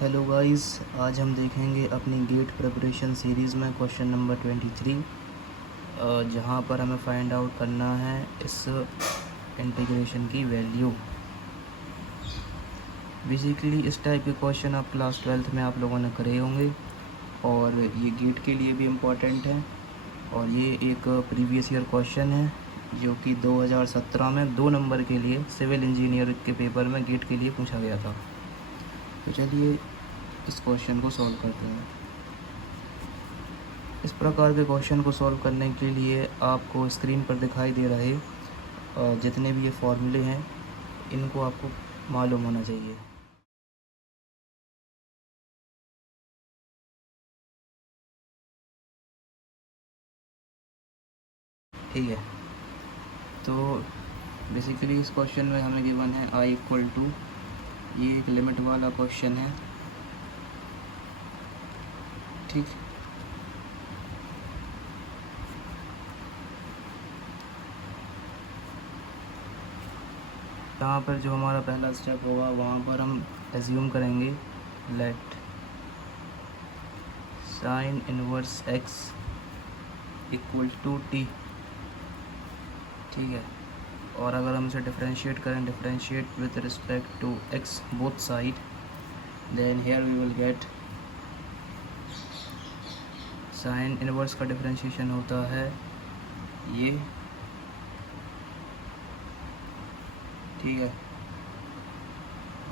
Hello guys, आज हम देखेंगे अपनी गेट प्रिपरेशन सीरीज़ में क्वेश्चन नंबर 23, जहां पर हमें फाइंड आउट करना है इस इंटीग्रेशन की वैल्यू। बेसिकली इस टाइप के क्वेश्चन आप क्लास 12th में आप लोगों ने करे होंगे और ये गेट के लिए भी इम्पोर्टेंट है। और ये एक प्रीवियस ईयर क्वेश्चन है जो कि 2017 में 2 नंबर के लिए सिविल इंजीनियर के पेपर में गेट के लिए पूछा गया था। तो चलिए इस क्वेश्चन को सॉल्व करते हैं। इस प्रकार के क्वेश्चन को सॉल्व करने के लिए आपको स्क्रीन पर दिखाई दे रहे जितने भी ये फॉर्मूले हैं इनको आपको मालूम होना चाहिए। ठीक है, तो बेसिकली इस क्वेश्चन में हमें गिवन है i इक्वल टू, ये एक लिमिट वाला क्वेश्चन है। ठीक, यहाँ पर जो हमारा पहला स्टेप होगा वहाँ पर हम एज्यूम करेंगे let sine inverse x equal to t। ठीक है, और अगर हम इसे डिफरेंशिएट करें, differentiate with respect to x both side, then here we will get sine inverse का डिफरेंशिएशन होता है ये। ठीक है,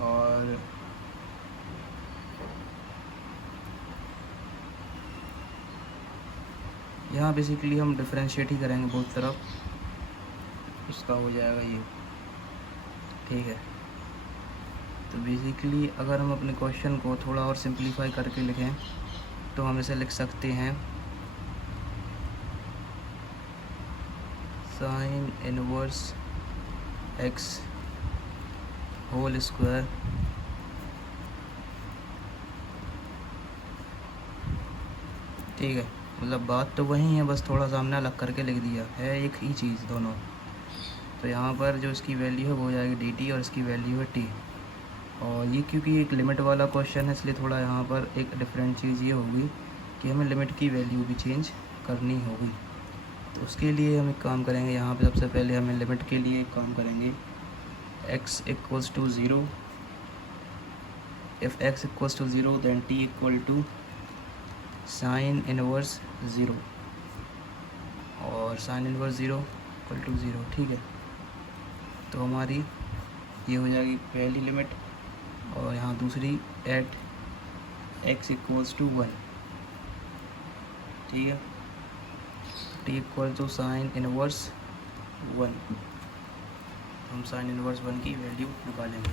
और यहाँ बेसिकली हम डिफरेंशिएट ही करेंगे बहुत तरफ, उसका हो जाएगा ये। ठीक है, तो बेसिकली अगर हम अपने क्वेश्चन को थोड़ा और सिंप्लीफाई करके लिखें तो हम इसे लिख सकते हैं sine inverse x whole square ठीक है, मतलब बात तो वही है, बस थोड़ा सा हमने अलग करके लिख दिया है, एक ही चीज़ दोनों। तो यहाँ पर जो इसकी वैल्यू है वो हो जाएगी dt और इसकी वैल्यू है t। और ये क्योंकि एक लिमिट वाला क्वेश्चन है इसलिए थोड़ा यहाँ पर एक डिफरेंट चीज़ ये होगी कि हमें लिमिट की वैल्यू भी चेंज करनी होगी। तो उसके लिए हम एक काम करेंगे, यहाँ पे सबसे पहले हमें लिमिट के लिए एक काम करेंगे, x equals to 0, if x equals to 0 then t equal to sine inverse 0 और साइन इनवर्स 0 इक्वल टू 0। ठीक है, तो हमारी ये हो जाएगी पहली लिमिट, और यहाँ दूसरी एट x इक्वल्स टू 1। ठीक है, t equal to sine inverse 1, हम साइन इनवर्स 1 की वैल्यू निकालेंगे।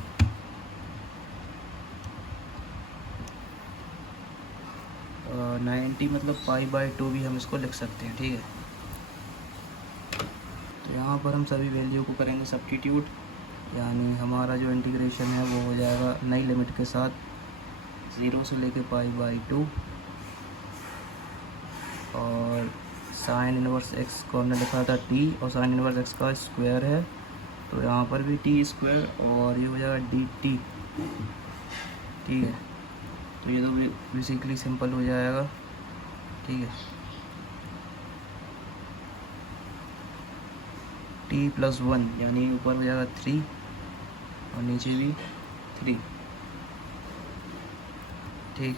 और 90 मतलब π/2 भी हम इसको लिख सकते हैं। ठीक है, तो यहाँ पर हम सभी वैल्यू को करेंगे सब्स्टिट्यूट, यानी हमारा जो इंटीग्रेशन है वो हो जाएगा नई लिमिट के साथ 0 से लेके π/2, और साइन इनवर्स x को हमने लिखा था t, और साइन इनवर्स x का स्क्वायर है तो यहाँ पर भी t स्क्वायर, और ये हो जाएगा dt। ठीक है, तो ये तो बेसिकली सिंपल हो जाएगा। ठीक है, t प्लस 1 यानी ऊपर हो जाएगा 3 और नीचे भी 3। ठीक,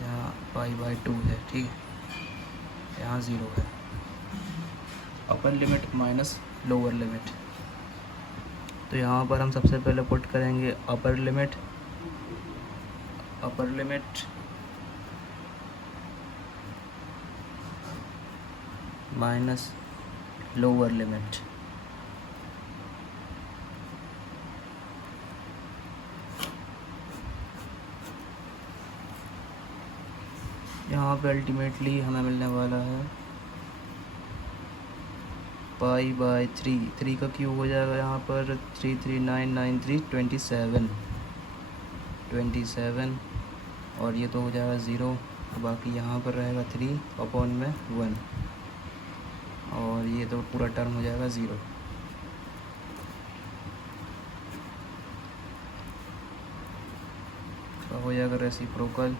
यहाँ π/2 है। ठीक है, यहाँ 0 है, upper limit minus lower limit. तो यहाँ पर हम सबसे पहले पुट करेंगे upper limit minus lower limit. यहाँ पे अल्टीमेटली हमें मिलने वाला है π/3, 3 का क्यूब हो जाएगा यहाँ पर 33993 27, और ये तो हो जाएगा 0, बाकी यहाँ पर रहेगा 3/1, और ये तो पूरा टर्म हो जाएगा 0। इसका हो जाएगा रेसिप्रोकल।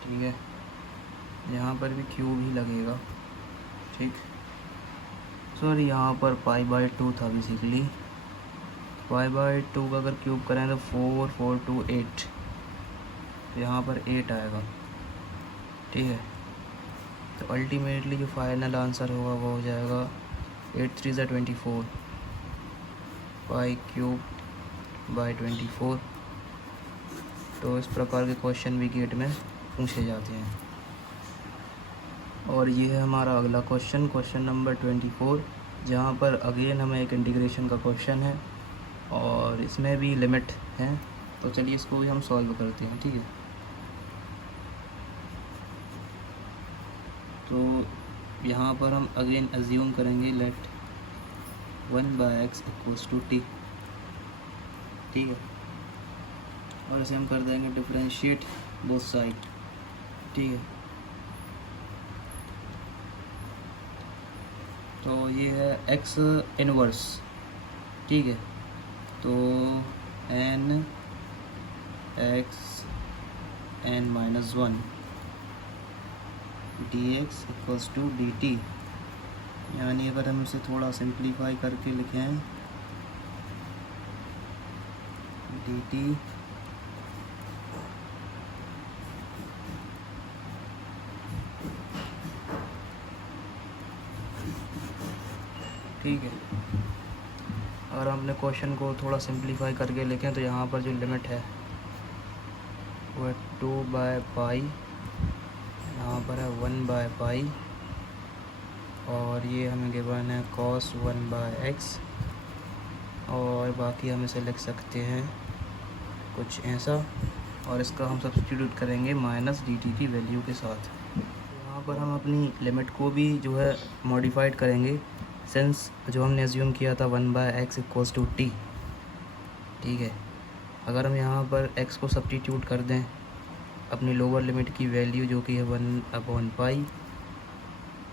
ठीक है, यहाँ पर भी क्यूब ही लगेगा। ठीक, सॉरी यहाँ पर π/2 था बेसिकली। π/2 का अगर क्यूब करें तो 4 4 2 8, तो यहाँ पर 8 आएगा। ठीक है, तो अल्टीमेटली जो फाइनल आंसर होगा वो हो जाएगा 8 3 ज़ा 24, π³/24। तो इस प्रकार के क्वेश्चन भी गेट में पूछे जाते हैं। और ये है हमारा अगला क्वेश्चन, क्वेश्चन नंबर 24, जहाँ पर अगेन हमें एक इंटीग्रेशन का क्वेश्चन है और इसमें भी लिमिट है। तो चलिए इसको भी हम सॉल्व करते हैं। ठीक है, तो यहाँ पर हम अगेन अज्यूम करेंगे लेट 1/x = t। ठीक है, और इसे हम कर देंगे डिफरेंशिएट बोथ साइड। ठीक है, तो ये है x इनवर्स। ठीक है, तो n x n-1 dx = dt। यानी अगर हम इसे थोड़ा सिंप्लीफाई करके लिखें dt ठीक है, अगर हम अपने क्वेश्चन को थोड़ा सिंप्लीफाई करके लिखें तो यहाँ पर जो लिमिट है वो है 2/π, यहाँ पर है 1/π, और ये हमें गिवन है cos 1/x, और बाकी हम इसे लिख सकते हैं कुछ ऐसा, और इसका हम सब्स्टिट्यूट करेंगे -dt की वैल्यू के साथ। यहाँ पर हम अपनी लिमिट को भी जो है मॉडिफाइड करेंगे, सिंस जो हमने अज्यूम किया था 1/x = t। ठीक है, अगर हम यहाँ पर x को सब्स्टिट्यूट कर दें अपनी लोअर लिमिट की वैल्यू जो कि है 1/π,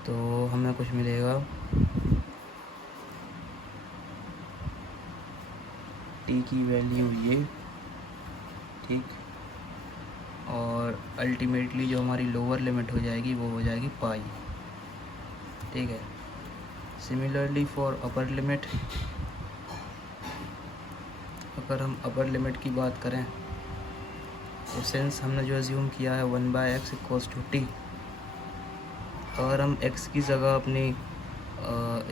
तो हमें कुछ मिलेगा t की वैल्यू ये। ठीक, और अल्टीमेटली जो हमारी लोअर लिमिट हो जाएगी वो हो जाएगी π। ठीक है, सिमिलरली फॉर अपर लिमिट, अगर हम अपर लिमिट की बात करें तो सिंस हमने जो अज्यूम किया है 1/x = t, अगर हम x की जगह अपनी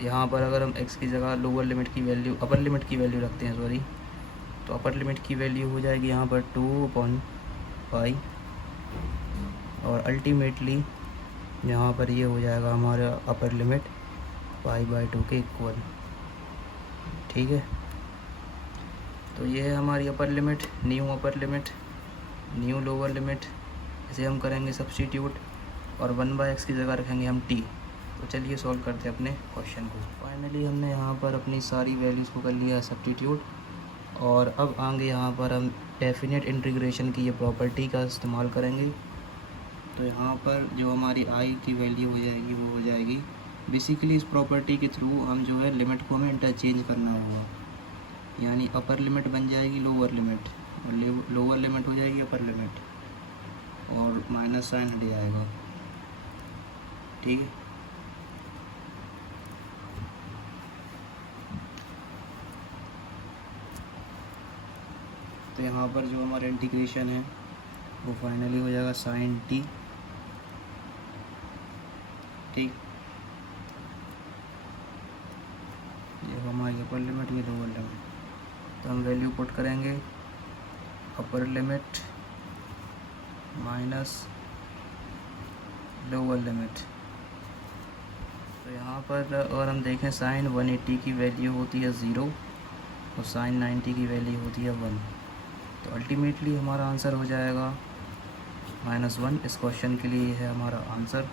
यहाँ पर अगर हम x की जगह लोअर लिमिट की वैल्यू अपर लिमिट की वैल्यू रखते हैं, सॉरी, तो अपर लिमिट की वैल्यू हो जाएगी यहाँ पर 2/π, और अल्टीमेटली यहाँ पर ये हो जाएगा हमारा अपर लिमिट π/2 के इक्वल। ठीक है, तो ये है हमारी upper limit, new upper limit, new lower limit, इसे हम करेंगे सब्स्टिट्यूट, और 1/x की जगह रखेंगे हम t। तो चलिए सॉल्व करते हैं अपने क्वेश्चन को। फाइनली हमने यहाँ पर अपनी सारी वैल्यूज़ को कर लिया है सब्स्टिट्यूट, और अब आगे यहाँ पर हम डेफिनेट इंटीग्रेशन की ये प्रॉपर्टी का इस्तेमाल करेंगे। तो यहाँ पर जो हमारी i की वैल्यू हो जाएगी वो हो जाएगी, बेसिकली इस प्रॉपर्टी के थ्रू हम जो है लिमिट को हमें इंटरचेंज करना होगा, यानी अपर लिमिट बन जाएगी लोअर लिमिट, और लोअर लिमिट हो जाएगी अपर लिमिट, और माइनस साइन हट जाएगा। ठीक है, तो यहाँ पर जो हमारा इंटीग्रेशन है वो फाइनली हो जाएगा sin t। ठीक, ये हमारी अपर लिमिट, ये लोअर लिमिट, तो हम वैल्यू पुट करेंगे upper limit minus lower limit. तो यहाँ पर अगर हम देखें sin 180 की वैल्यू होती है 0 और sin 90 की वैल्यू होती है 1, तो अल्टीमेटली हमारा आंसर हो जाएगा -1। इस क्वेश्चन के लिए है हमारा आंसर।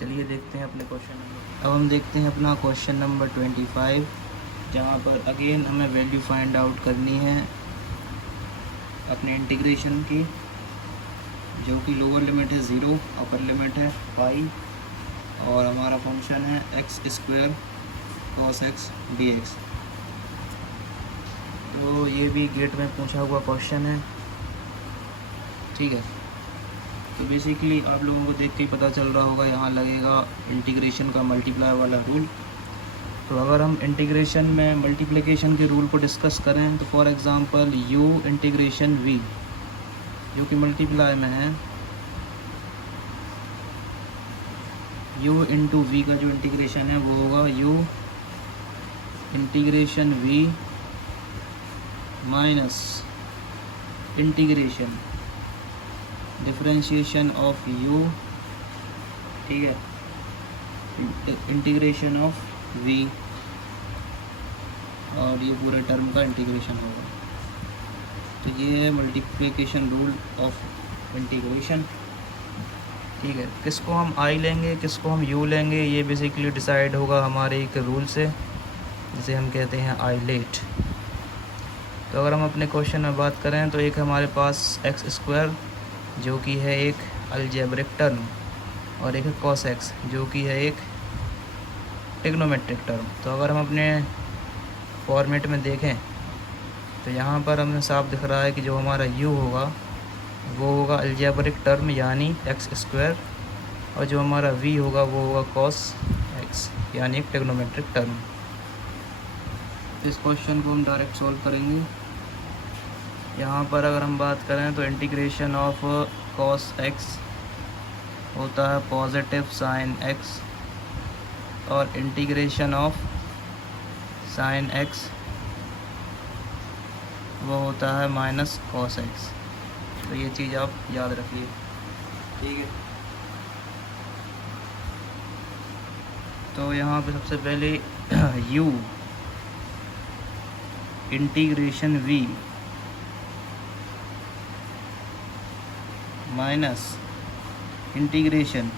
चलिए देखते हैं अपने क्वेश्चन नंबर। अब हम देखते हैं अपना क्वेश्चन नंबर 25, जहाँ पर अगेन हमें वैल्यू फाइंड आउट करनी है अपने इंटीग्रेशन की, जो कि लोअर लिमिट है 0, अपर लिमिट है पाई, और हमारा फंक्शन है x² cos x dx। तो ये भी गेट में पूछा हुआ क्वेश्चन है, ठीक है। तो बेसिकली आप लोगों को देख के ही पता चल रहा होगा, यहाँ लगेगा इंटीग्रेशन का मल्टीप्लाई वाला रूल। तो अगर हम इंटीग्रेशन में मल्टीप्लिकेशन के रूल को डिस्कस करें तो for example u integration v, जो कि मल्टीप्लाई में है, u इंटू वी का जो इंटीग्रेशन है वो होगा u integration v minus integration differentiation of u, ठीक है, इंटीग्रेशन ऑफ v, और ये पूरे टर्म का इंटीग्रेशन होगा। तो ये है मल्टीप्लिकेशन रूल ऑफ इंटीग्रेशन, ठीक है। किसको हम i लेंगे, किसको हम u लेंगे, ये बेसिकली डिसाइड होगा हमारे एक रूल से, जिसे हम कहते हैं आइलेट। तो अगर हम अपने क्वेश्चन में बात करें तो एक हमारे पास एक्स स्क्वायर जो कि है एक अलजेब्रिक टर्म, और एक है कॉस एक्स जो कि है एक ट्रिग्नोमेट्रिक टर्म। तो अगर हम अपने फॉर्मेट में देखें तो यहाँ पर हमें साफ दिख रहा है कि जो हमारा u होगा वो होगा अलजेब्रिक टर्म यानी एक्स स्क्वायर, और जो हमारा v होगा वो होगा कॉस एक्स यानी एक ट्रिग्नोमेट्रिक टर्म। इस क्वेश्चन को हम डायरेक्ट सॉल्व करेंगे। यहाँ पर अगर हम बात करें तो इंटीग्रेशन ऑफ कॉस एक्स होता है पॉजिटिव साइन एक्स, और इंटीग्रेशन ऑफ साइन एक्स वो होता है माइनस कॉस एक्स। तो ये चीज़ आप याद रखिए, ठीक है। तो यहाँ पे सबसे पहले u integration v minus integration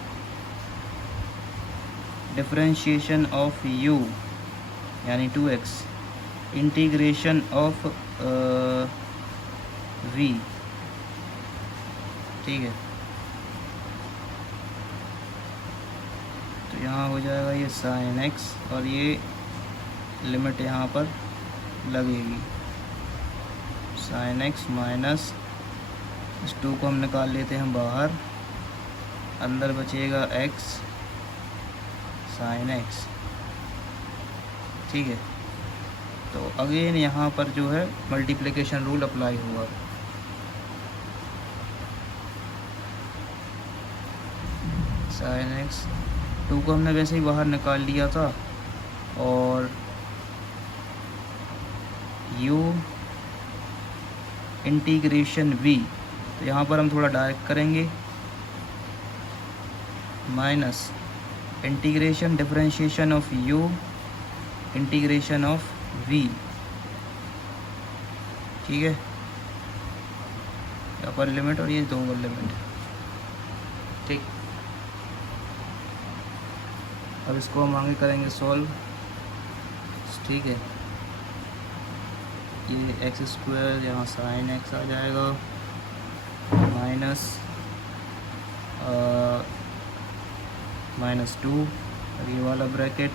differentiation of u यानी 2x इंटीग्रेशन ऑफ v, ठीक है। तो यहाँ हो जाएगा ये साइन x, और ये लिमिट यहाँ पर लगेगी साइन x माइनस इस 2 को हम निकाल लेते हैं बाहर, अंदर बचेगा x साइन x, ठीक है। तो अगेन यहाँ पर जो है मल्टीप्लिकेशन रूल अप्लाई हुआ। साइन एक्स 2 को हमने वैसे ही बाहर निकाल लिया था, और u इंटीग्रेशन v, तो यहाँ पर हम थोड़ा डायरेक्ट करेंगे, minus integration differentiation of u integration of v, ठीक है, अपर लिमिट और ये लोअर लिमिट, ठीक। अब इसको हम आगे करेंगे सॉल्व, ठीक है। ये एक्स स्क्वायर यहाँ साइन एक्स आ जाएगा माइनस 2, और ये वाला ब्रैकेट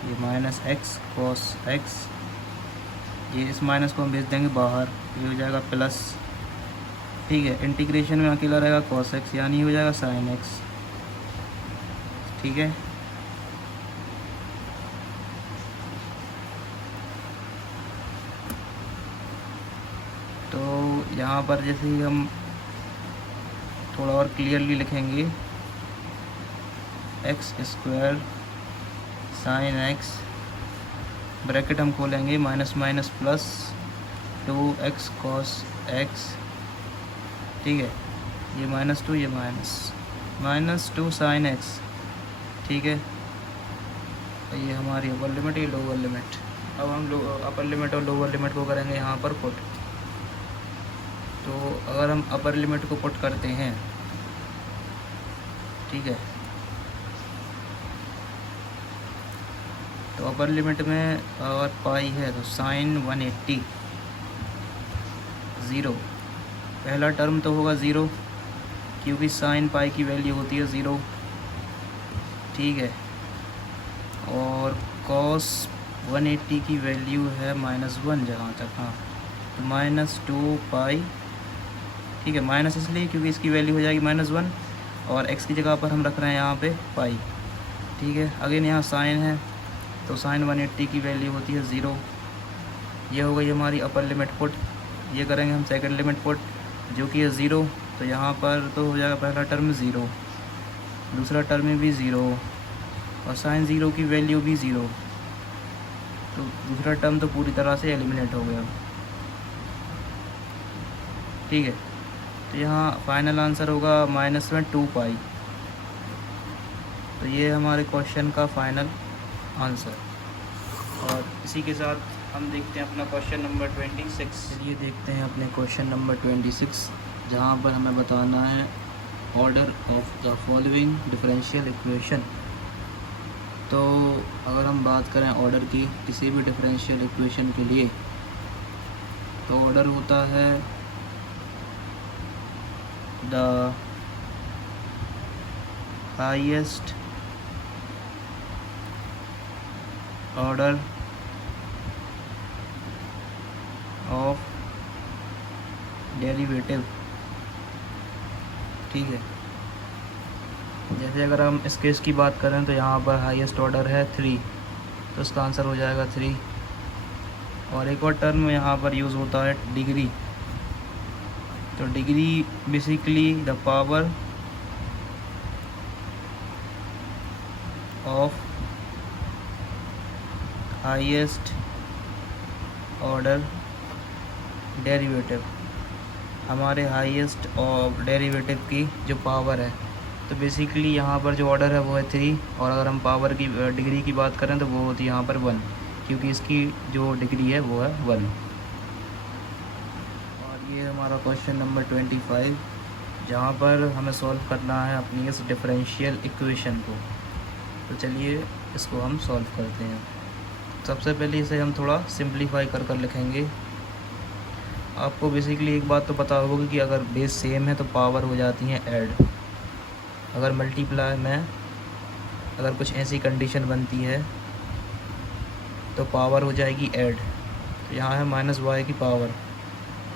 ये माइनस एक्स कॉस एक्स, ये इस माइनस को हम भेज देंगे बाहर, ये हो जाएगा प्लस, ठीक है। इंटीग्रेशन में अकेला रहेगा कॉस एक्स यानी हो जाएगा साइन एक्स, ठीक है। तो यहाँ पर जैसे ही हम थोड़ा और क्लियरली लिखेंगे, x square sine x bracket हम खोलेंगे minus minus plus 2x cos x, ठीक है। ये -2 ये -2 साइन एक्स, ठीक है। ये हमारी अपर लिमिट, ये लोअर लिमिट। अब हम अपर लिमिट और लोअर लिमिट को करेंगे यहाँ पर पुट। तो अगर हम अपर लिमिट को पुट करते हैं, ठीक है, तो अपर लिमिट में अगर पाई है तो साइन 180 0, पहला टर्म तो होगा 0 क्योंकि साइन पाई की वैल्यू होती है 0, ठीक है। और कॉस 180 की वैल्यू है -1 जहाँ तक, हाँ, तो -2 पाई, ठीक है। माइनस इसलिए क्योंकि इसकी वैल्यू हो जाएगी -1 और x की जगह पर हम रख रहे हैं यहाँ पे पाई, ठीक है। अगेन यहाँ साइन है, तो साइन 180 की वैल्यू होती है 0। ये हो गई हमारी अपर लिमिट पुट। ये करेंगे हम सेकंड लिमिट पुट जो कि है 0, तो यहाँ पर तो हो जाएगा पहला टर्म 0, दूसरा टर्म भी 0 और साइन 0 की वैल्यू भी 0, तो दूसरा टर्म तो पूरी तरह से एलिमिनेट हो गया, ठीक है। तो यहाँ फाइनल आंसर होगा -2 पाई। तो ये हमारे क्वेश्चन का फाइनल आंसर। और इसी के साथ हम देखते हैं अपना क्वेश्चन नंबर 26। चलिए देखते हैं अपने क्वेश्चन नंबर 26, जहाँ पर हमें बताना है order of the following differential equation. तो अगर हम बात करें ऑर्डर की किसी भी डिफरेंशियल इक्वेशन के लिए, तो ऑर्डर होता है the highest order of derivative, ठीक है। जैसे अगर हम इस केस की बात करें तो यहाँ पर हाईएस्ट ऑर्डर है 3, तो इसका आंसर हो जाएगा 3। और एक और टर्म यहाँ पर यूज़ होता है डिग्री। तो degree basically the power of highest order derivative, हमारे हाईएस्ट और डेरिवेटिव की जो पावर है। तो बेसिकली यहाँ पर जो ऑर्डर है वो है 3, और अगर हम पावर की डिग्री की बात करें तो वो होती है यहाँ पर 1, क्योंकि इसकी जो डिग्री है वो है 1। और ये हमारा क्वेश्चन नंबर 25, जहाँ पर हमें सॉल्व करना है अपनी इस डिफरेंशियल इक्वेशन को। तो चलिए इसको हम सॉल्व करते हैं। सबसे पहले इसे हम थोड़ा सिंप्लीफाई कर लिखेंगे। आपको बेसिकली एक बात तो पता होगी कि अगर बेस सेम है तो पावर हो जाती है ऐड। अगर मल्टीप्लाई में अगर कुछ ऐसी कंडीशन बनती है तो पावर हो जाएगी ऐड। तो यहाँ है -y की पावर,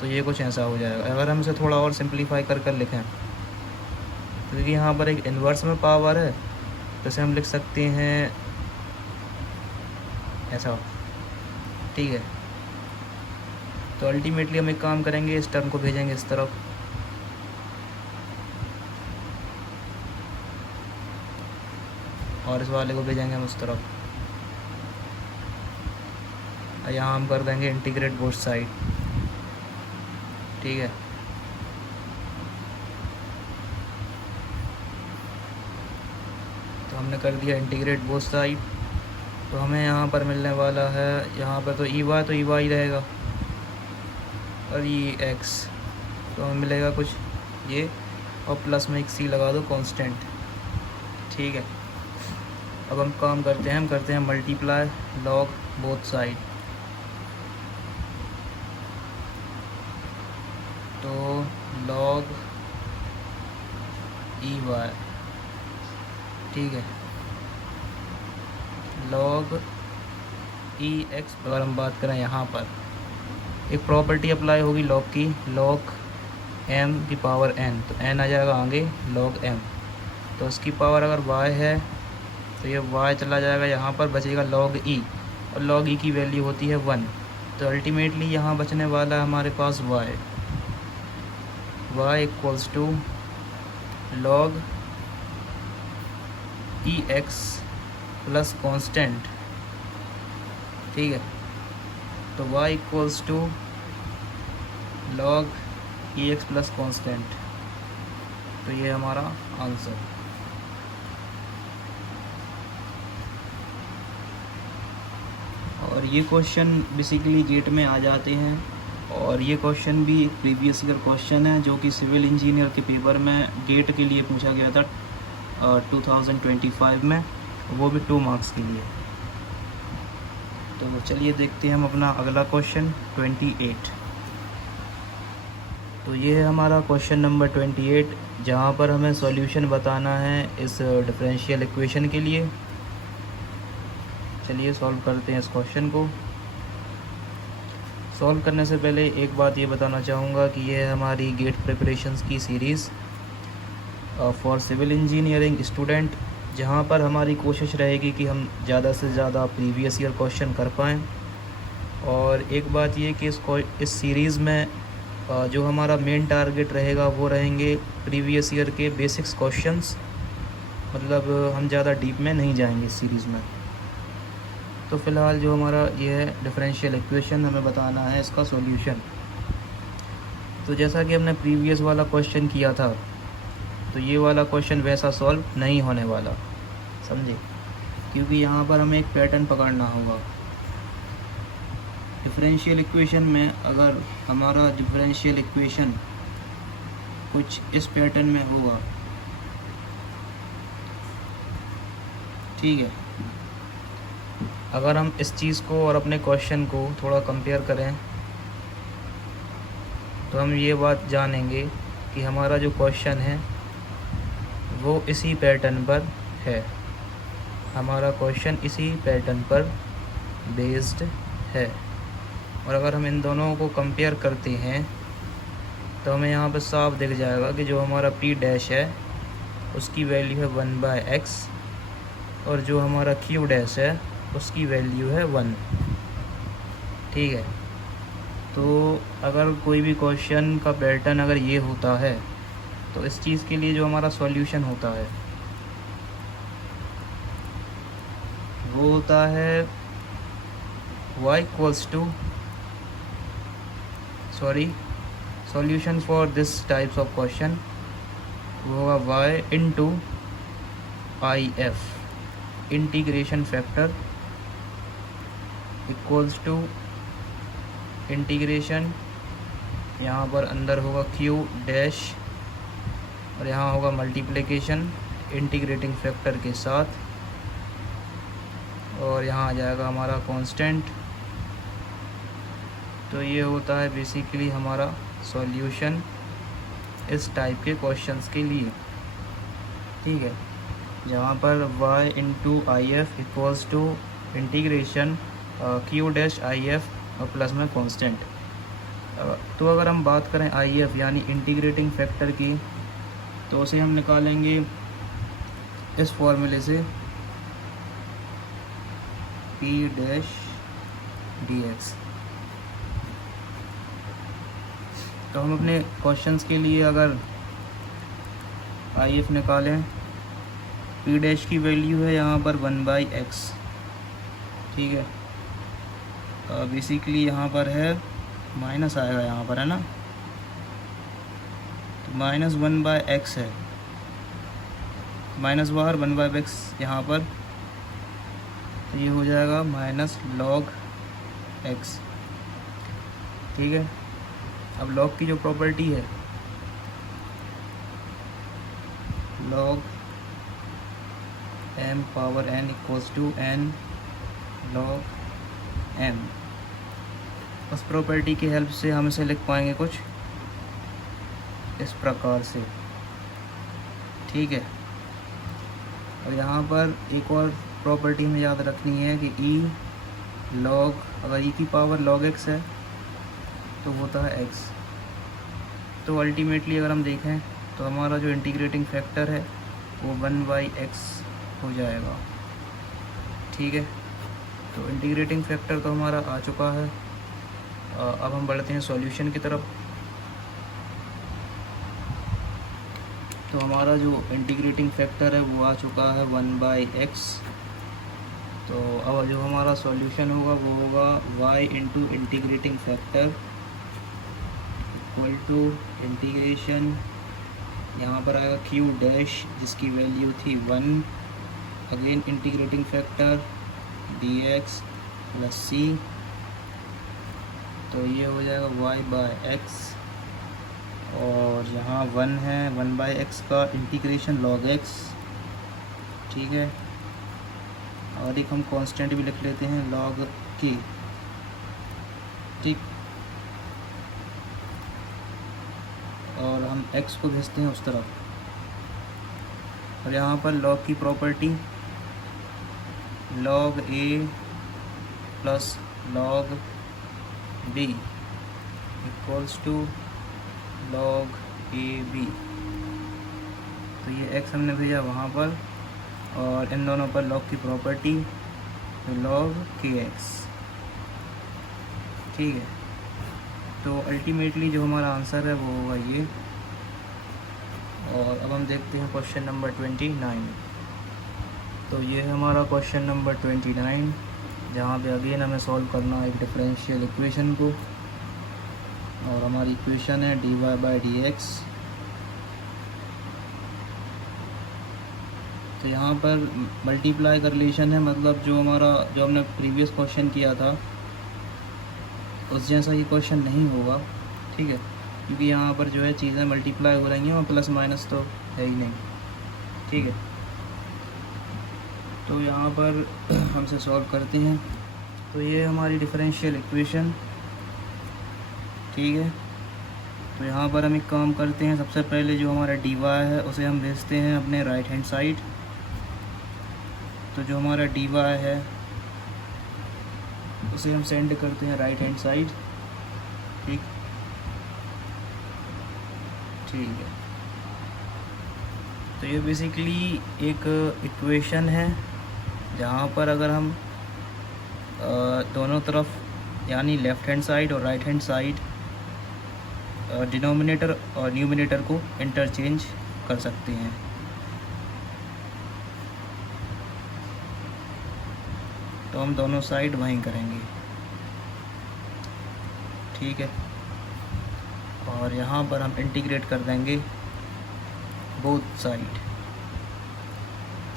तो ये कुछ ऐसा हो जाएगा। अगर हम इसे थोड़ा और सिंप्लीफाई कर लिखें, क्योंकि यहाँ पर एक इन्वर्स में पावर है, तो इसे हम लिख सकते हैं ऐसा, ठीक है। तो अल्टीमेटली हम एक काम करेंगे, इस टर्म को भेजेंगे इस तरफ, और इस वाले को भेजेंगे हम उस तरफ। यहाँ हम कर देंगे इंटीग्रेट बोथ साइड, ठीक है। तो हमने कर दिया इंटीग्रेट बोथ साइड। तो हमें यहाँ पर मिलने वाला है, यहाँ पर तो ई वाई रहेगा, और ये एक्स, तो हमें मिलेगा कुछ ये, और प्लस में एक सी लगा दो कांस्टेंट, ठीक है। अब हम काम करते हैं, मल्टीप्लाई लॉग बोथ साइड। तो लॉग ई वाई, ठीक है, लॉग ई एक्स। अगर हम बात करें यहाँ पर एक प्रॉपर्टी अप्लाई होगी लॉग की, लॉग एम की पावर एन, तो एन आ जाएगा आगे लॉग एम। तो उसकी पावर अगर y है तो ये y चला जाएगा, यहाँ पर बचेगा लॉग ई, और लॉग ई की वैल्यू होती है 1। तो अल्टीमेटली यहाँ बचने वाला है हमारे पास y equals to log e x plus constant, ठीक है। तो y equals to log e x plus constant, तो ये हमारा आंसर। और ये क्वेश्चन बेसिकली गेट में आ जाते हैं, और ये क्वेश्चन भी एक प्रीवियस ईयर क्वेश्चन है जो कि सिविल इंजीनियर के पेपर में गेट के लिए पूछा गया था 2025 में, वो भी 2 मार्क्स के लिए। तो चलिए देखते हैं हम अपना अगला क्वेश्चन 28। तो ये है हमारा क्वेश्चन नंबर 28, जहाँ पर हमें सॉल्यूशन बताना है इस डिफरेंशियल इक्वेशन के लिए। चलिए सॉल्व करते हैं इस क्वेश्चन को। सॉल्व करने से पहले एक बात ये बताना चाहूँगा कि ये है हमारी गेट प्रिपरेशंस की series for civil engineering student, जहाँ पर हमारी कोशिश रहेगी कि हम ज़्यादा से ज़्यादा प्रीवियस ईयर क्वेश्चन कर पाएँ। और एक बात ये कि इस सीरीज़ में जो हमारा मेन टारगेट रहेगा वो रहेंगे प्रीवियस ईयर के बेसिक्स क्वेश्चंस, मतलब हम ज़्यादा डीप में नहीं जाएंगे इस सीरीज़ में। तो फ़िलहाल जो हमारा ये है डिफरेंशियल इक्वेशन, हमें बताना है इसका सॉल्यूशन। तो जैसा कि हमने प्रीवियस वाला क्वेश्चन किया था, तो ये वाला क्वेश्चन वैसा सॉल्व नहीं होने वाला, समझे, क्योंकि यहाँ पर हमें एक पैटर्न पकड़ना होगा। डिफरेंशियल इक्वेशन में अगर हमारा डिफरेंशियल इक्वेशन कुछ इस पैटर्न में होगा, ठीक है, अगर हम इस चीज़ को और अपने क्वेश्चन को थोड़ा कंपेयर करें तो हम ये बात जानेंगे कि हमारा जो क्वेश्चन है वो इसी पैटर्न पर है, हमारा क्वेश्चन इसी पैटर्न पर बेस्ड है। और अगर हम इन दोनों को कंपेयर करते हैं तो हमें यहाँ पर साफ दिख जाएगा कि जो हमारा P डैश है उसकी वैल्यू है 1/x और जो हमारा Q डैश है उसकी वैल्यू है 1, ठीक है। तो अगर कोई भी क्वेश्चन का पैटर्न अगर ये होता है तो इस चीज़ के लिए जो हमारा सॉल्यूशन होता है वो होता है y equals to solution for this types of question वो होगा y into IF integration factor equals to integration, यहाँ पर अंदर होगा Q डैश और यहाँ होगा मल्टीप्लिकेशन इंटीग्रेटिंग फैक्टर के साथ, और यहाँ आ जाएगा हमारा कांस्टेंट। तो ये होता है बेसिकली हमारा सॉल्यूशन इस टाइप के क्वेश्चंस के लिए, ठीक है, जहाँ पर y into IF equals to integration Q dash IF और प्लस में कांस्टेंट। तो अगर हम बात करें IF यानी इंटीग्रेटिंग फैक्टर की, तो उसे हम निकालेंगे इस फॉर्मूले से P डैश dx। तो हम अपने क्वेश्चंस के लिए अगर IF निकालें, P डैश की वैल्यू है यहाँ पर 1/x, ठीक है, बेसिकली यहाँ पर है माइनस आएगा, यहाँ पर है ना, तो माइनस 1/x है, माइनस बाहर 1/x यहाँ पर, तो ये हो जाएगा माइनस log x, ठीक है। अब log की जो प्रॉपर्टी है log m power n equals to n log m, उस प्रॉपर्टी की हेल्प से हम इसे लिख पाएंगे कुछ इस प्रकार से, ठीक है। और यहाँ पर एक और प्रॉपर्टी हमें याद रखनी है कि e log, अगर e की पावर log x है तो होता है x। तो अल्टीमेटली अगर हम देखें तो हमारा जो इंटीग्रेटिंग फैक्टर है वो 1/x हो जाएगा, ठीक है। तो इंटीग्रेटिंग फैक्टर तो हमारा आ चुका है। अब हम बढ़ते हैं सॉल्यूशन की तरफ। तो हमारा जो इंटीग्रेटिंग फैक्टर है वो आ चुका है 1/x। तो अब जो हमारा सॉल्यूशन होगा वो होगा y into integrating factor equal to integration, यहाँ पर आएगा Q डैश जिसकी वैल्यू थी 1, again integrating factor dx plus c, तो ये हो जाएगा y/x, और यहाँ 1 है 1/x का इंटीग्रेशन log x, ठीक है। और एक हम कांस्टेंट भी लिख लेते हैं log k, ठीक, और हम x को भेजते हैं उस तरफ। और यहाँ पर log की property log a plus log b equals to log A B. तो ये x हमने भेजा वहाँ पर, और इन दोनों पर log की प्रॉपर्टी तो log kx। ठीक है, तो अल्टीमेटली जो हमारा आंसर है वो होगा ये। और अब हम देखते हैं क्वेश्चन नंबर 29। तो ये है हमारा क्वेश्चन नंबर 29, जहाँ पे अगेन हमें सॉल्व करना है एक डिफरेंशियल इक्वेशन को। और हमारी इक्वेशन है dy/dx। तो यहाँ पर मल्टीप्लाई का रिलेशन है, मतलब जो हमने प्रीवियस क्वेश्चन किया था उस जैसा ये क्वेश्चन नहीं होगा। ठीक है, क्योंकि यहाँ पर जो है चीज़ें मल्टीप्लाई हो रही हैं और प्लस माइनस तो है ही नहीं। ठीक है, तो यहाँ पर हमसे सॉल्व करते हैं। तो ये हमारी डिफरेंशियल इक्वेशन। ठीक है, तो यहाँ पर हम एक काम करते हैं, सबसे पहले जो हमारा dy है उसे हम भेजते हैं अपने राइट हैंड साइड। तो जो हमारा dy है उसे हम सेंड करते हैं राइट हैंड साइड। ठीक है, तो ये बेसिकली एक इक्वेशन है जहाँ पर अगर हम दोनों तरफ यानी लेफ़्ट हैंड साइड और राइट हैंड साइड डिनोमिनेटर और न्यूमिनेटर को इंटरचेंज कर सकते हैं। तो हम दोनों साइड वहीं करेंगे। ठीक है, और यहाँ पर हम इंटीग्रेट कर देंगे बोथ साइड।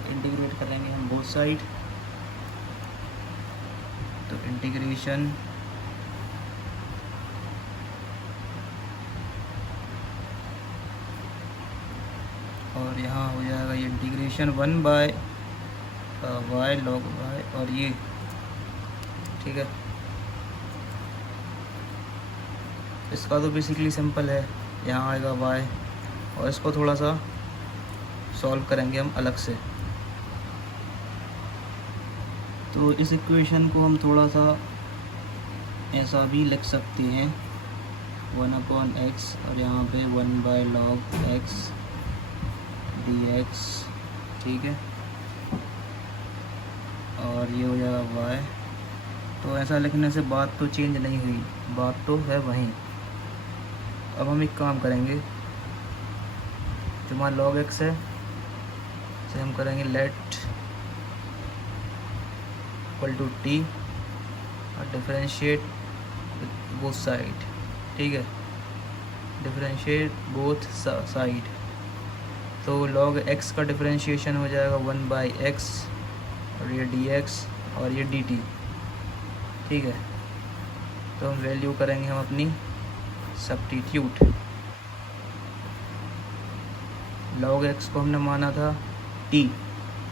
इंटीग्रेट करेंगे हम बोथ साइड, तो इंटीग्रेशन और यहाँ हो जाएगा ये इंटीग्रेशन 1/y log y और ये। ठीक है, इसका तो बेसिकली सिंपल है, यहाँ आएगा y और इसको थोड़ा सा सॉल्व करेंगे हम अलग से। तो इस इक्वेशन को हम थोड़ा सा ऐसा भी लिख सकते हैं 1/x और यहाँ पे 1/log x dx। ठीक है, और ये हो जाएगा y। तो ऐसा लिखने से बात तो चेंज नहीं हुई, बात तो है वहीं। अब हम एक काम करेंगे, जो हमारा log x है से हम करेंगे लेट इक्वल टू t और डिफरेंशिएट बोथ साइड। ठीक है, डिफरेंशिएट बोथ साइड। तो log x का डिफरेंशिएशन हो जाएगा 1/x और ये dx और ये dt। ठीक है, तो हम वैल्यू करेंगे हम अपनी सब्स्टिट्यूट। log x को हमने माना था t,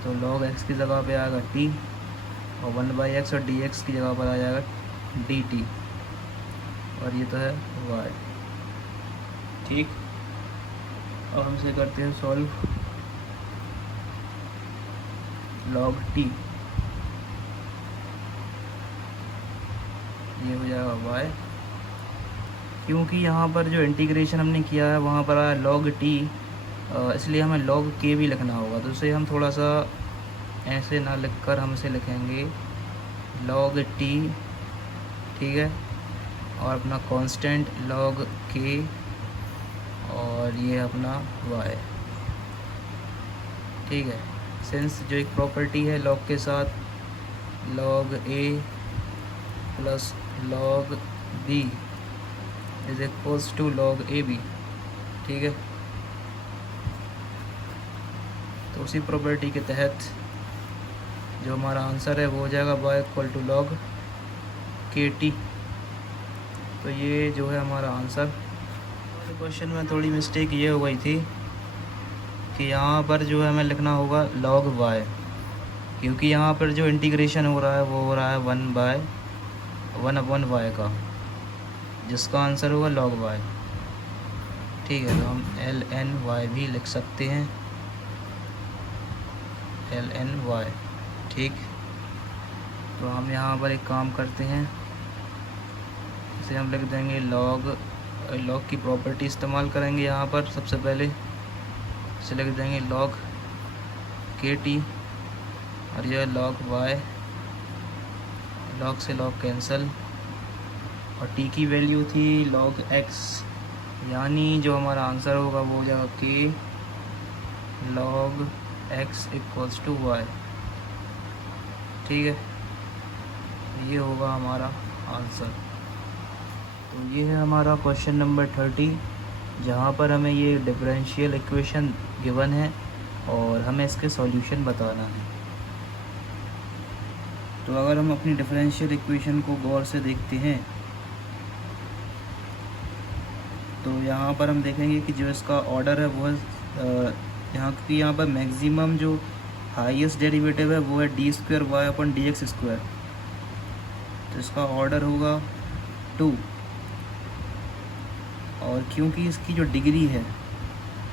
तो log x की जगह पे आएगा t और 1/x और dx की जगह पर आ जाएगा dt और ये तो है y। ठीक, और हमसे करते हैं सॉल्व log t। ये हो जाएगा y, क्योंकि यहाँ पर जो इंटीग्रेशन हमने किया है वहाँ पर आया log t, इसलिए हमें log k भी लिखना होगा। तो उसे हम थोड़ा सा ऐसे ना लिखकर हम इसे लिखेंगे log t। ठीक है, और अपना कांस्टेंट log k और ये अपना y। ठीक है, सिंस जो एक प्रॉपर्टी है log के साथ log a plus log b is equals to log ab। ठीक है, तो उसी प्रॉपर्टी के तहत जो हमारा आंसर है वो हो जाएगा y equal to log kt। तो ये जो है हमारा आंसर। क्वेश्चन में थोड़ी मिस्टेक ये हो गई थी कि यहाँ पर जो है हमें लिखना होगा log y, क्योंकि यहाँ पर जो इंटीग्रेशन हो रहा है वो हो रहा है 1/1/y का, जिसका आंसर होगा log y। ठीक है, तो हम ln y भी लिख सकते हैं, ln y। ठीक, तो हम यहाँ पर एक काम करते हैं, इसे हम लिख देंगे लॉग की प्रॉपर्टी इस्तेमाल करेंगे यहाँ पर। सबसे पहले इसे लिख देंगे लॉग के टी, और यह लॉग वाई, लॉग से लॉग कैंसल, और टी की वैल्यू थी लॉग एक्स, यानी जो हमारा आंसर होगा वो हो जाएगा K log x equals to y. ठीक है, ये होगा हमारा आंसर। तो ये है हमारा क्वेश्चन नंबर 30, जहाँ पर हमें ये डिफरेंशियल इक्वेशन गिवन है और हमें इसके सॉल्यूशन बताना है। तो अगर हम अपनी डिफरेंशियल इक्वेशन को गौर से देखते हैं तो यहाँ पर हम देखेंगे कि जो इसका ऑर्डर है वो यहाँ पर मैक्सिमम जो हाईएस्ट डेरिवेटिव है वो है डी स्क्वायर वाई अपन डी एक्स स्क्वायर, तो इसका ऑर्डर होगा 2। और क्योंकि इसकी जो डिग्री है,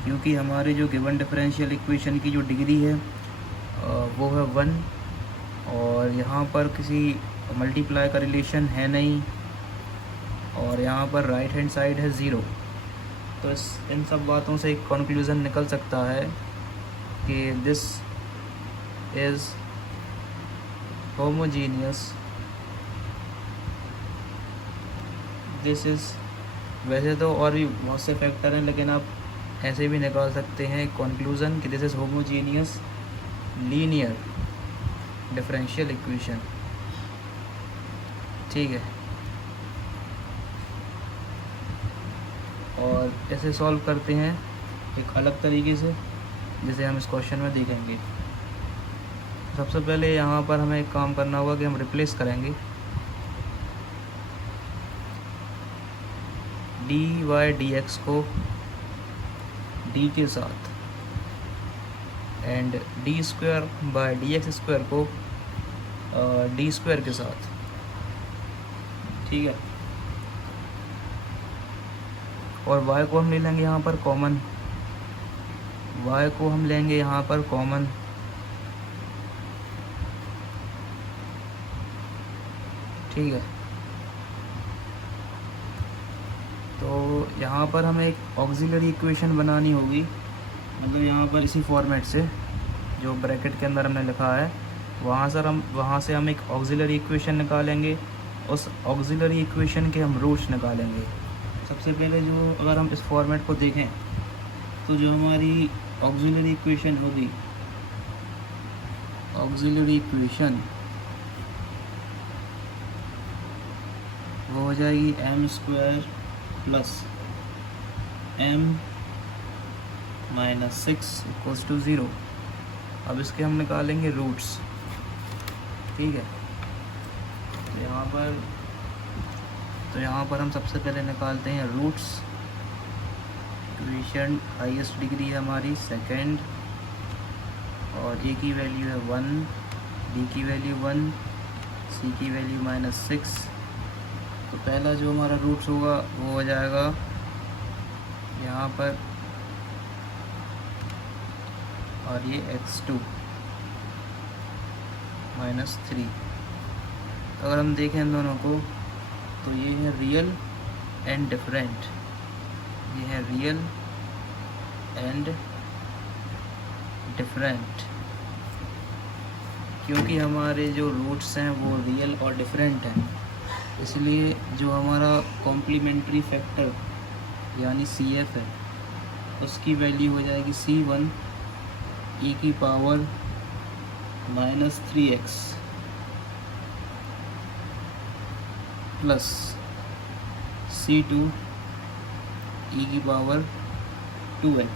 क्योंकि हमारे जो गिवन डिफरेंशियल इक्वेशन की जो डिग्री है वो है 1, और यहाँ पर किसी मल्टीप्लाई का रिलेशन है नहीं, और यहाँ पर राइट हैंड साइड है 0। तो इन सब बातों से एक कंक्लूज़न निकल सकता है कि this is homogeneous, this is, वैसे तो और भी बहुत से फैक्टर हैं लेकिन आप ऐसे भी निकाल सकते हैं कंक्लूज़न कि this is homogeneous linear differential equation. ठीक है, और ऐसे सॉल्व करते हैं एक अलग तरीके से, जैसे हम इस क्वेश्चन में देखेंगे। सबसे पहले यहाँ पर हमें एक काम करना होगा कि हम रिप्लेस करेंगे डी वाई डी एक्स को डी के साथ, and D square by D x square को डी स्क्वायर के साथ। ठीक है, और y को हम ले लेंगे यहाँ पर कॉमन, y को हम लेंगे यहाँ पर कॉमन। ठीक है, तो यहाँ पर हमें एक ऑक्सिलरी इक्वेशन बनानी होगी, मतलब यहाँ पर इसी फॉर्मेट से जो ब्रैकेट के अंदर हमने लिखा है वहाँ से हम एक ऑक्सिलरी इक्वेशन निकालेंगे। उस ऑक्सिलरी इक्वेशन के हम रूट्स निकालेंगे। सबसे पहले जो अगर हम इस फॉर्मेट को देखें तो जो हमारी ऑक्सिलरी इक्वेशन होगी, ऑक्सिलरी इक्वेशन वो हो जाएगी M square plus M minus 6 equals to 0। अब इसके हम निकालेंगे रूट्स। ठीक है, तो यहाँ पर हम सबसे पहले निकालते हैं रूट्स। इक्वेशन हाईएस्ट डिग्री है हमारी सेकंड, और ए की वैल्यू है 1, बी की वैल्यू 1, सी की वैल्यू -6। तो पहला जो हमारा रूट्स होगा वो हो जाएगा यहाँ पर, और ये x2 -3। तो अगर हम देखें इन दोनों को तो ये है रियल एंड डिफरेंट, ये है रियल एंड डिफरेंट, क्योंकि हमारे जो रूट्स हैं वो रियल और डिफरेंट हैं, इसलिए जो हमारा कॉम्प्लीमेंट्री फैक्टर यानी CF है उसकी वैल्यू हो जाएगी C1 e की power -3x plus C2 e की पावर 2x।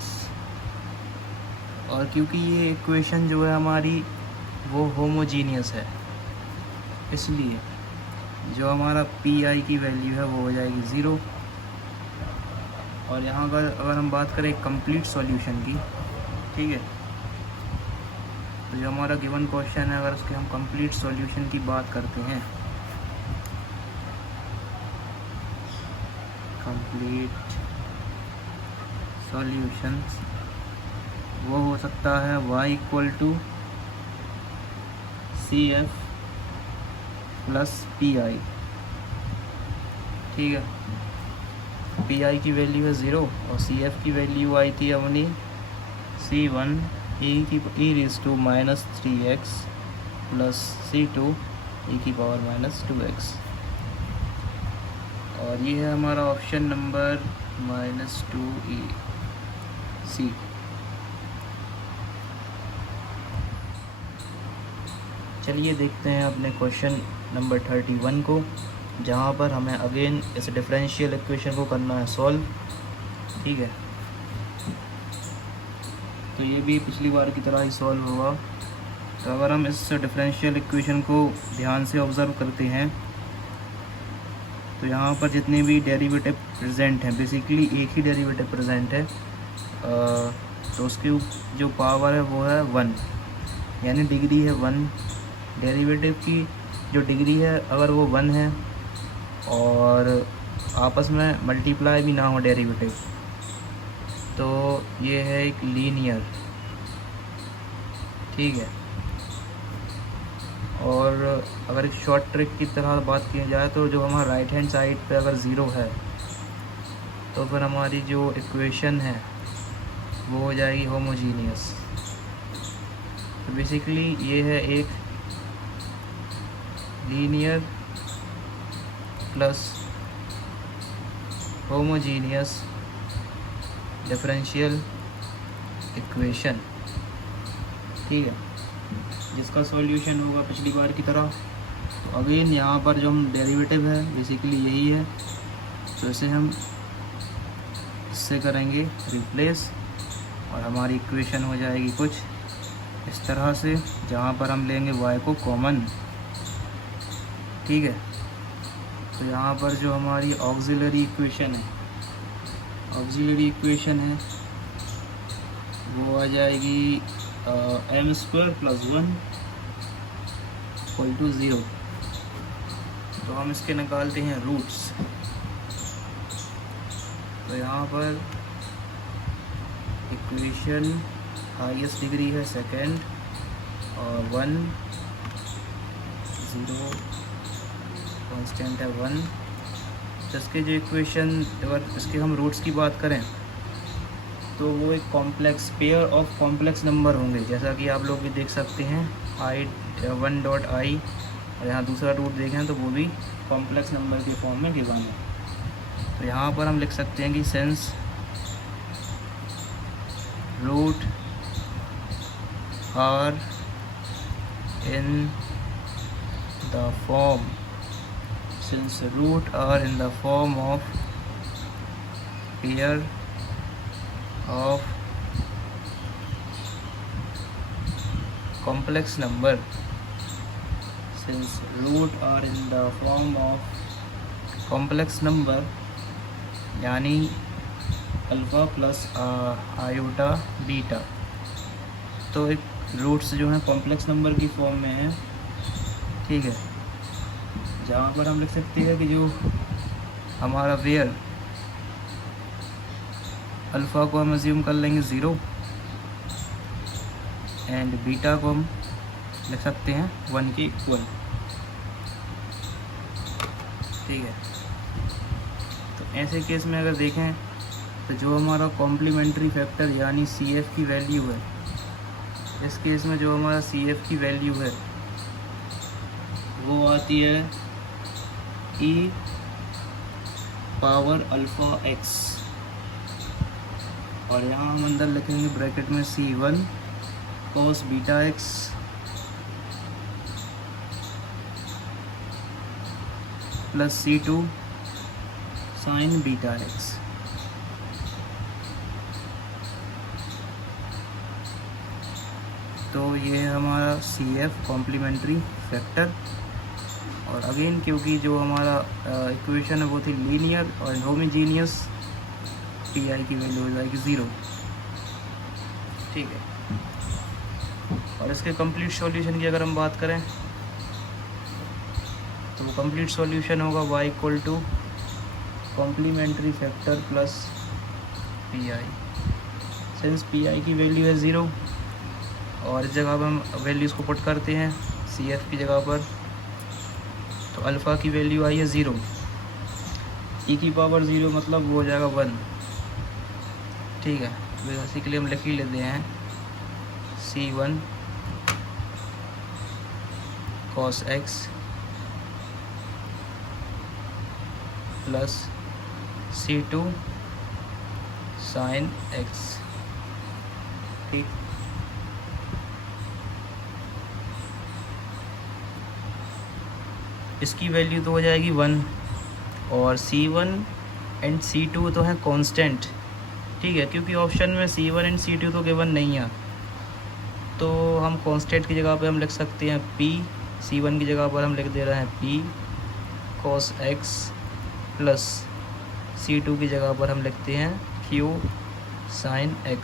और क्योंकि ये इक्वेशन जो है हमारी वो होमोजीनियस है, इसलिए जो हमारा PI की वैल्यू है वो हो जाएगी 0। और यहाँ पर अगर हम बात करें कंप्लीट सॉल्यूशन की, ठीक है, तो जो हमारा गिवन क्वेश्चन है अगर उसके हम कंप्लीट सॉल्यूशन की बात करते हैं, कंप्लीट सॉल्यूशन वो हो सकता है y = CF प्लस पी आई। ठीक है, पी आई की वैल्यू है 0 और सी एफ की वैल्यू आई थी अपनी C1 e⁻³ plus C2 e⁻²x। और ये है हमारा ऑप्शन नंबर -2E सी। चलिए देखते हैं अपने क्वेश्चन नंबर 31 को, जहाँ पर हमें अगेन इस डिफरेंशियल इक्वेशन को करना है सॉल्व। ठीक है, तो ये भी पिछली बार की तरह ही सॉल्व होगा। तो अगर हम इस डिफरेंशियल इक्वेशन को ध्यान से ऑब्ज़र्व करते हैं तो यहाँ पर जितने भी डेरिवेटिव प्रेजेंट हैं, बेसिकली एक ही डेरिवेटिव प्रेजेंट है, तो उसकी जो पावर है वो है 1, यानी डिग्री है 1। डेरिवेटिव की जो डिग्री है अगर वो 1 है और आपस में मल्टीप्लाई भी ना हो डेरिवेटिव, तो ये है एक लीनियर। ठीक है, और अगर एक शॉर्ट ट्रिक की तरह बात की जाए तो जो हमारा राइट हैंड साइड पे अगर 0 है तो फिर हमारी जो इक्वेशन है वो हो जाएगी होमोजीनियस। तो बेसिकली ये है एक linear plus homogeneous differential equation. ठीक है, जिसका सॉल्यूशन होगा पिछली बार की तरह। तो अगेन यहाँ पर जो हम डेरिवेटिव है बेसिकली यही है, तो इसे हम इससे करेंगे रिप्लेस और हमारी इक्वेशन हो जाएगी कुछ इस तरह से, जहाँ पर हम लेंगे y को कॉमन। ठीक है, तो यहाँ पर जो हमारी ऑक्सिलरी इक्वेशन है वो आ जाएगी m² + 1 = 0। तो हम इसके निकालते हैं रूट्स। तो यहाँ पर इक्वेशन हाईएस्ट डिग्री है सेकेंड और 1 0 कांस्टेंट है 1। तो इसके जो इक्वेशन, अगर इसके हम रूट्स की बात करें तो वो एक complex pair of complex number होंगे, जैसा कि आप लोग भी देख सकते हैं i1.i, और यहाँ दूसरा रूट देखें तो वो भी कॉम्प्लेक्स नंबर के फॉर्म में गिवन है। तो यहाँ पर हम लिख सकते हैं कि since root are in the form of pair of complex number, since root are in the form of complex number, यानी अल्फ़ा प्लस आयोटा बीटा, तो एक रूट्स जो हैं कॉम्प्लेक्स नंबर की फॉर्म में है। ठीक है, जहाँ पर हम लिख सकते हैं कि जो हमारा वेयर अल्फ़ा को हम अज्यूम कर लेंगे 0 एंड बीटा को हम लिख सकते हैं 1 के इक्वल। ठीक है, तो ऐसे केस में अगर देखें तो जो हमारा कॉम्प्लीमेंट्री फैक्टर यानी CF की वैल्यू है, इस केस में जो हमारा CF की वैल्यू है वो आती है e⁻⁴x, और यहाँ हम अंदर लिखेंगे ब्रैकेट में C1 cos βx plus C2 sin βx। तो ये है हमारा CF कॉम्प्लीमेंट्री फैक्टर। और अगेन क्योंकि जो हमारा इक्वेशन है वो थी लीनियर और होमोजीनियस, पी आई की वैल्यू हो जाएगी 0। ठीक है, और इसके कंप्लीट सॉल्यूशन की अगर हम बात करें तो वो कंप्लीट सॉल्यूशन होगा y = complementary factor plus P I. Since P I की वैल्यू है 0 और इस जगह पर हम वैल्यूज़ को पुट करते हैं CF की जगह पर, तो अल्फ़ा की वैल्यू आई है 0, ई की पावर 0 मतलब वो हो जाएगा 1। ठीक है, बेसिकली हम लिख ही लेते हैं C1 cos x plus C2 sin x। ठीक, इसकी वैल्यू तो हो जाएगी 1 और C1 एंड C2 तो है कांस्टेंट। ठीक है, क्योंकि ऑप्शन में C1 एंड C2 तो गिवन नहीं है, तो हम कांस्टेंट की जगह पे हम लिख सकते हैं P। C1 की जगह पर हम लिख दे रहे हैं P cos x plus C2 की जगह पर हम लिखते हैं Q sin x।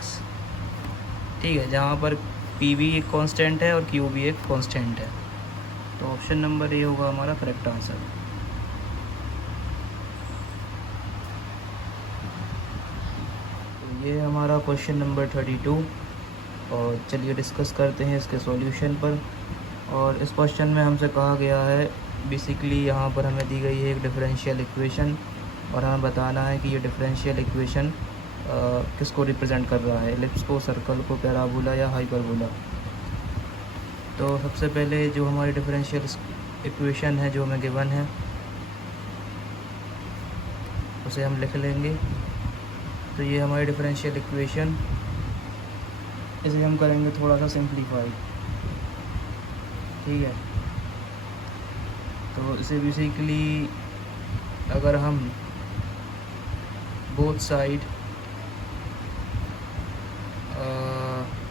ठीक है, जहाँ पर P भी एक कांस्टेंट है और Q भी एक कांस्टेंट है, तो ऑप्शन नंबर ए होगा हमारा करेक्ट आंसर। तो ये हमारा क्वेश्चन नंबर 32, और चलिए डिस्कस करते हैं इसके सॉल्यूशन पर। और इस क्वेश्चन में हमसे कहा गया है, बेसिकली यहाँ पर हमें दी गई है एक डिफरेंशियल इक्वेशन, और हमें बताना है कि ये डिफरेंशियल इक्वेशन किसको रिप्रेजेंट कर रहा है, एलिप्स को, सर्कल को, पैराबोला या हाइपरबोला। तो सबसे पहले जो हमारी डिफरेंशियल इक्वेशन है जो हमें गिवन है उसे हम लिख लेंगे। तो ये हमारी डिफरेंशियल इक्वेशन, इसे हम करेंगे थोड़ा सा सिंप्लीफाई। ठीक है, तो इसे बेसिकली अगर हम बोथ साइड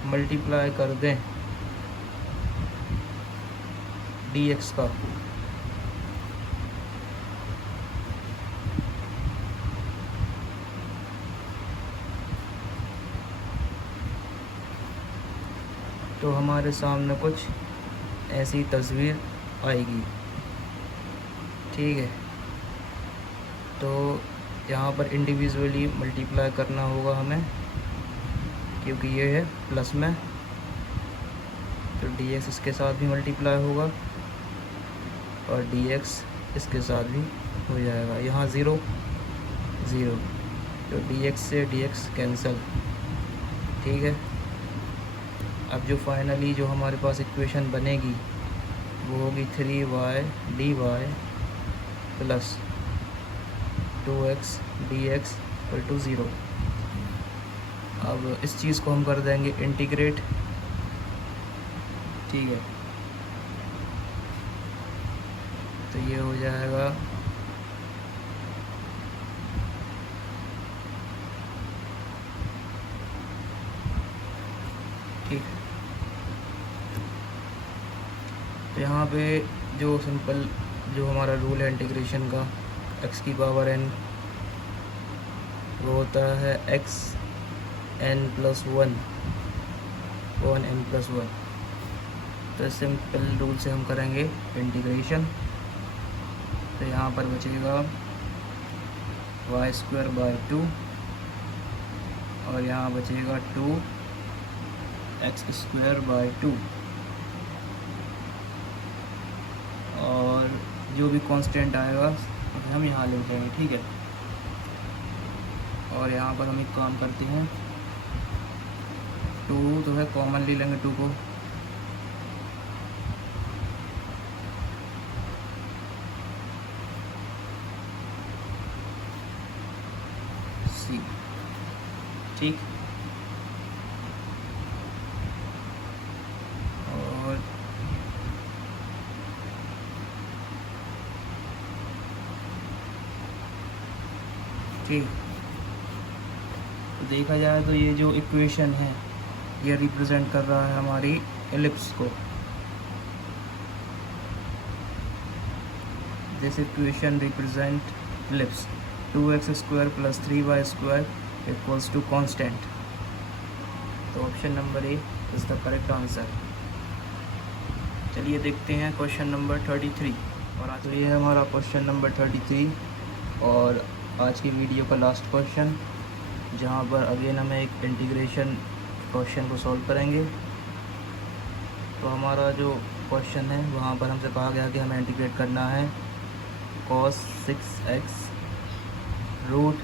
मल्टीप्लाई कर दें dx का, तो हमारे सामने कुछ ऐसी तस्वीर आएगी। ठीक है, तो यहाँ पर इंडिविजुअली मल्टीप्लाई करना होगा हमें, क्योंकि ये है प्लस में, तो dx इसके साथ भी मल्टीप्लाई होगा और dx इसके साथ भी हो जाएगा। यहाँ 0 0, तो dx से dx कैंसिल। ठीक है, अब जो फाइनली जो हमारे पास इक्वेशन बनेगी वो होगी 3y dy plus 2x dx equal to 0। अब इस चीज़ को हम कर देंगे इंटीग्रेट। ठीक है, तो ये हो जाएगा ठीक। तो यहाँ पे जो सिंपल जो हमारा रूल है इंटीग्रेशन का, x की पावर n वो होता है x n plus 1 n plus 1। तो इस सिंपल रूल से हम करेंगे इंटीग्रेशन। तो यहाँ पर बचेगा y² 2 और यहाँ बचेगा 2x² 2, और जो भी कांस्टेंट आएगा उसे हम यहाँ ले जाएंगे। ठीक है, और यहाँ पर हम एक काम करते हैं, 2 तो है कॉमन ले लेंगे 2 को, C। ठीक, और ठीक, तो देखा जाए तो ये जो इक्वेशन है ये रिप्रेजेंट कर रहा है हमारी एलिप्स को। This equation represent ellipse 2x² plus 3y² equals to constant. तो option number A is the correct answer. चलिए देखते हैं क्वेश्चन नंबर 33। और आज तो ये है हमारा क्वेश्चन नंबर 33 और आज की वीडियो का लास्ट क्वेश्चन, जहाँ पर अगेन हमें एक इंटीग्रेशन क्वेश्चन को सॉल्व करेंगे। तो हमारा जो क्वेश्चन है वहाँ पर हमसे कहा गया कि हमें इंटीग्रेट करना है cos 6x root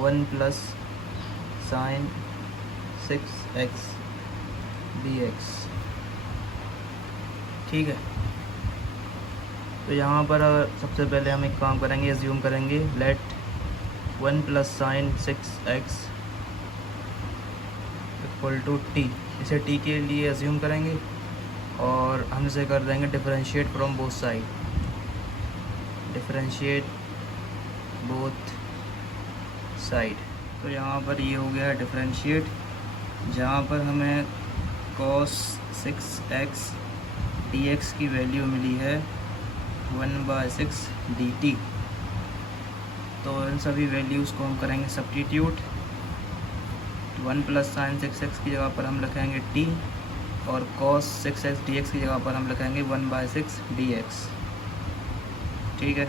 1 plus sine 6x dx। ठीक है, तो यहाँ पर सबसे पहले हम एक काम करेंगे, एज्यूम करेंगे let 1 plus sine 6x equal to T. इसे टी के लिए एज्यूम करेंगे और हम इसे कर देंगे differentiate from both side, differentiate both side. तो यहाँ पर ये हो गया डिफरेंशिएट, जहाँ पर हमें cos 6x dx की वैल्यू मिली है 1/6 dt। तो इन सभी वैल्यूज़ को हम करेंगे सब्स्टिट्यूट। 1 प्लस साइन 6x की जगह पर हम लिखेंगे t और cos 6x dx की जगह पर हम लिखेंगे 1/6 dx। ठीक है,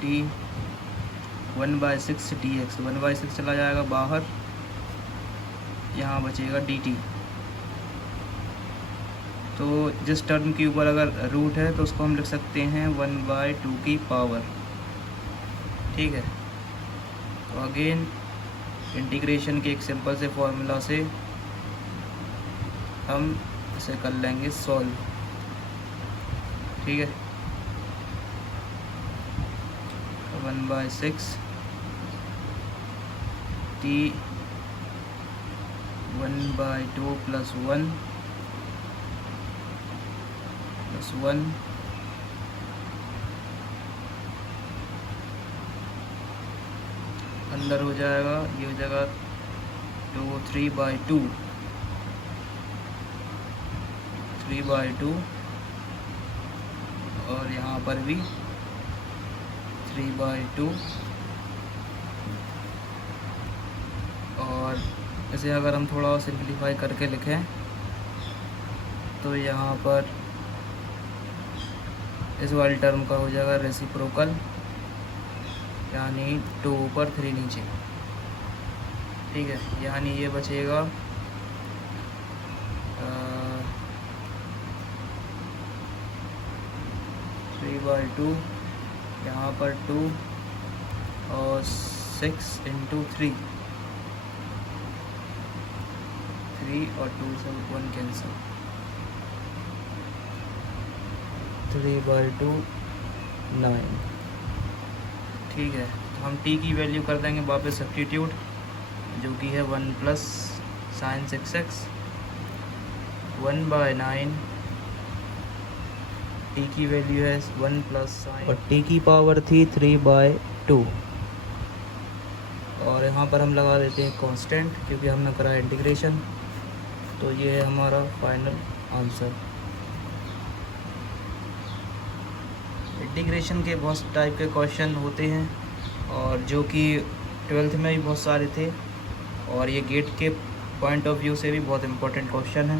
t 1/6 dx, 1/6 चला जाएगा बाहर, यहाँ बचेगा dt। तो जिस टर्म के ऊपर अगर रूट है तो उसको हम लिख सकते हैं 1/2 की पावर। ठीक है, तो अगेन इंटीग्रेशन के एक सिंपल से फॉर्मूला से हम इसे कर लेंगे सॉल्व। ठीक है, 1/6 t 1/2 प्लस 1 अंदर हो जाएगा, ये हो जाएगा 3/2 और यहाँ पर भी 3/2। और इसे अगर हम थोड़ा सिंप्लीफाई करके लिखें तो यहाँ पर इस वाली टर्म का हो जाएगा रेसिप्रोकल, यानी 2 ऊपर 3 नीचे। ठीक है, यानी ये बचेगा 3/2, यहाँ पर 2 और 6 × 3 और 2 से 1 कैंसिल, 3/2 9। ठीक है, तो हम t की वैल्यू कर देंगे वापस सब्स्टिट्यूट, जो कि है 1 प्लस साइन 6x 1/9। t की वैल्यू है 1 प्लस साइन और t की पावर थी 3/2। और यहाँ पर हम लगा देते हैं कांस्टेंट, क्योंकि हमने करा इंटीग्रेशन। तो ये है हमारा फाइनल आंसर। इंटीग्रेशन के बहुत टाइप के क्वेश्चन होते हैं, और जो कि 12th में भी बहुत सारे थे, और ये गेट के पॉइंट ऑफ व्यू से भी बहुत इम्पोर्टेंट क्वेश्चन है।